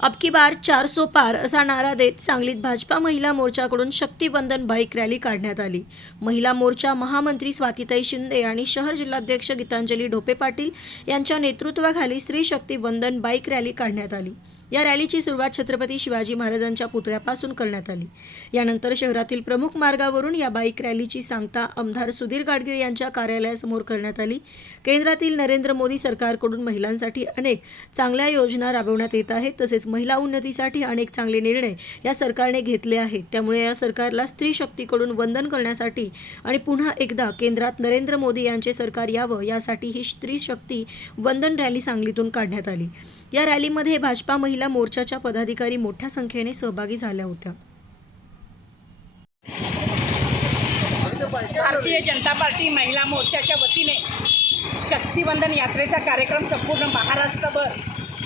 अबकी बार चार सो पार असा नारा देत सांगलीत भाजपा महिला मोर्चाकडून शक्तिवंदन बाईक रॅली काढण्यात आली. महिला मोर्चा महामंत्री स्वातीताई शिंदे आणि शहर जिल्हाध्यक्ष गीतांजली ढोपे पाटील यांच्या नेतृत्वाखाली स्त्री शक्ती वंदन बाईक रॅली काढण्यात आली. या रॅलीची सुरुवात छत्रपती शिवाजी महाराजांच्या पुतळ्यापासून करण्यात आली. यानंतर शहरातील प्रमुख मार्गावरून या बाईक रॅलीची सांगता आमदार सुधीर गाडगीळ यांच्या कार्यालयासमोर करण्यात आली. केंद्रातील नरेंद्र मोदी सरकारकडून महिलांसाठी अनेक चांगल्या योजना राबवण्यात येत आहेत तसेच महिला उन्नतीसाठी अनेक चांगले निर्णय या सरकारने घेतले आहेत. त्यामुळे या सरकारला स्त्री शक्तीकडून वंदन करण्यासाठी आणि पुन्हा एकदा केंद्रात नरेंद्र मोदी यांचे सरकार यावं यासाठी ही स्त्री शक्ती वंदन रॅली सांगलीतून काढण्यात आली. या रॅलीमध्ये भाजपा महिला महिला मोर्चाच्या पदाधिकारी मोठ्या संख्येने सहभागी झाल्या होत्या. भारतीय जनता पार्टी महिला मोर्चाच्या वतीने शक्तिवंदन यात्रेचा कार्यक्रम संपूर्ण महाराष्ट्रभर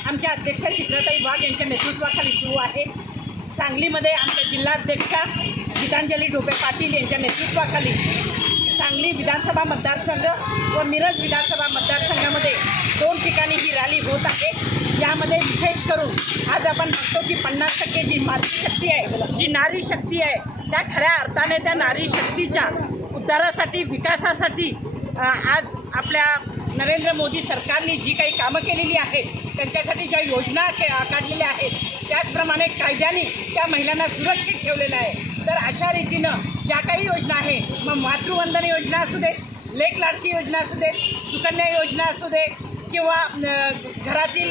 आमच्या अध्यक्ष चित्रताई वाघ यांच्या नेतृत्वाखाली सुरू आहे. सांगलीमध्ये आमच्या जिल्हाध्यक्षा गीतांजली ढोबे पाटील यांच्या नेतृत्वाखाली सांगली विधानसभा मतदारसंघ व मिरज विधानसभा मतदारसंघामध्ये दोन ठिकाणी ही रॅली होत आहे. यामध्ये विशेष करून आज आपण बघतो की पन्नास टक्के जी मातृशक्ती आहे जी नारी शक्ती आहे त्या खऱ्या अर्थाने त्या नारी शक्तीच्या उद्धारासाठी विकासासाठी आज आपल्या नरेंद्र मोदी सरकारने जी काही कामं केलेली आहेत त्यांच्यासाठी ज्या योजना के काढलेल्या आहेत त्याचप्रमाणे कायद्याने त्या महिलांना सुरक्षित ठेवलेलं आहे. तर अशा रीतीनं ज्या काही योजना आहे मग मातृवंदन योजना असू दे लेख लाडकी योजना असू दे सुकन्या योजना असू दे किंवा घरातील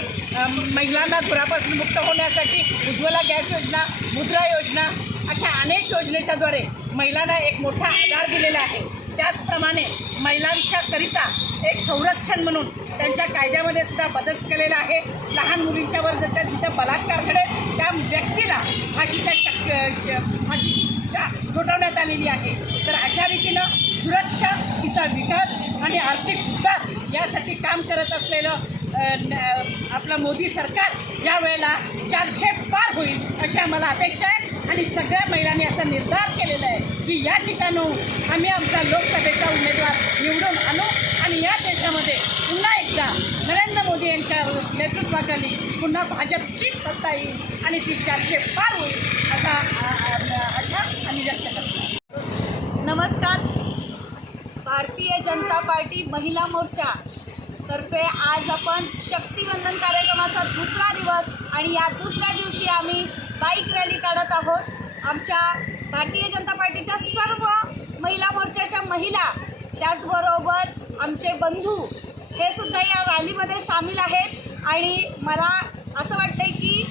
महिलांना धुरापासून मुक्त होण्यासाठी उज्ज्वला गॅस योजना मुद्रा योजना अशा अनेक योजनेच्याद्वारे महिलांना एक मोठा आधार दिलेला आहे. त्याचप्रमाणे महिलांच्याकरिता एक संरक्षण म्हणून त्यांच्या कायद्यामध्ये सुद्धा बदल केलेला आहे. लहान मुलींच्यावर जर त्या तिथं बलात्कार घडेल त्या व्यक्तीला फाशीच्या शक फाशीची सुरक्षा ठोठावण्यात आलेली आहे. तर अशा रीतीनं सुरक्षा तिचा विकास आणि आर्थिक उद्धार यासाठी काम करत असलेलं न- आपलं मोदी सरकार यावेळेला चारशे पार होईल अशी आम्हाला अपेक्षा आहे. आणि सगळ्या महिलांनी असा निर्धार केलेला आहे की या ठिकाणू आम्ही आमचा लोकसभेचा उमेदवार निवडून आणू आणि या देशामध्ये पुन्हा एकदा नरेंद्र मोदी यांच्या नेतृत्वाखाली पुन्हा भाजपची सत्ता येईल आणि ती चारशे पार होईल असा आशा आम्ही व्यक्त करतो. नमस्कार. भारतीय जनता पार्टी महिला मोर्चा तर्फे आज आपण शक्तिवंदन कार्यक्रमाचा दुसरा दिवस आणि या दुसऱ्या दिवस बाईक रॅली काढत आहोत. आमच्या भारतीय जनता पार्टीच्या सर्व महिला मोर्चाच्या महिला त्याचबरोबर आमचे बंधू हे सुद्धा या रॅलीमध्ये सामील आहेत. आणि मला असं वाटतं की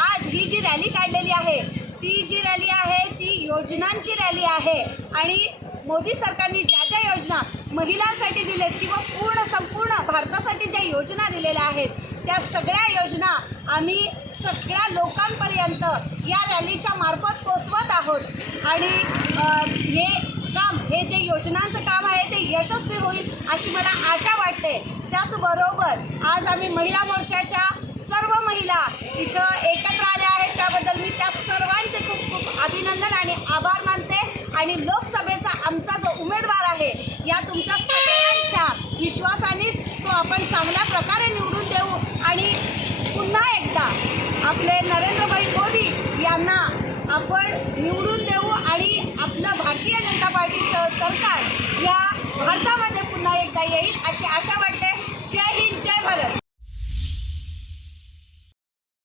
आज ही जी रॅली काढलेली आहे ती जी रॅली आहे ती योजनांची रॅली आहे. आणि मोदी सरकारने ज्या ज्या योजना महिलांसाठी दिलेत किंवा पूर्ण संपूर्ण भारतासाठी ज्या योजना दिलेल्या आहेत त्या सगळ्या योजना आम्ही सगळ्या लोकांपर्यंत या रॅलीच्या मार्फत पोचवत आहोत. आणि हे काम हे जे योजनांचं काम आहे ते यशस्वी होईल अशी मला आशा वाटते. त्याचबरोबर आज आम्ही महिला मोर्चाच्या सर्व महिला इथं एकत्र आल्या आहेत. त्याबद्दल मी त्या सर्वांचे खूप खूप अभिनंदन आणि आभार मानते. आणि लोकसभेचा आमचा जो उमेदवार आहे या तुमच्या सगळ्यांच्या विश्वासाने तो आपण चांगल्या प्रकारे निवडून देऊ आणि पुन्हा एकदा आपले नरेंद्रभाई मोदी यांना आपण निवडून देऊ आणि आपलं भारतीय जनता पार्टीचं सरकार या भारतामध्ये पुन्हा एकदा येईल अशी आशा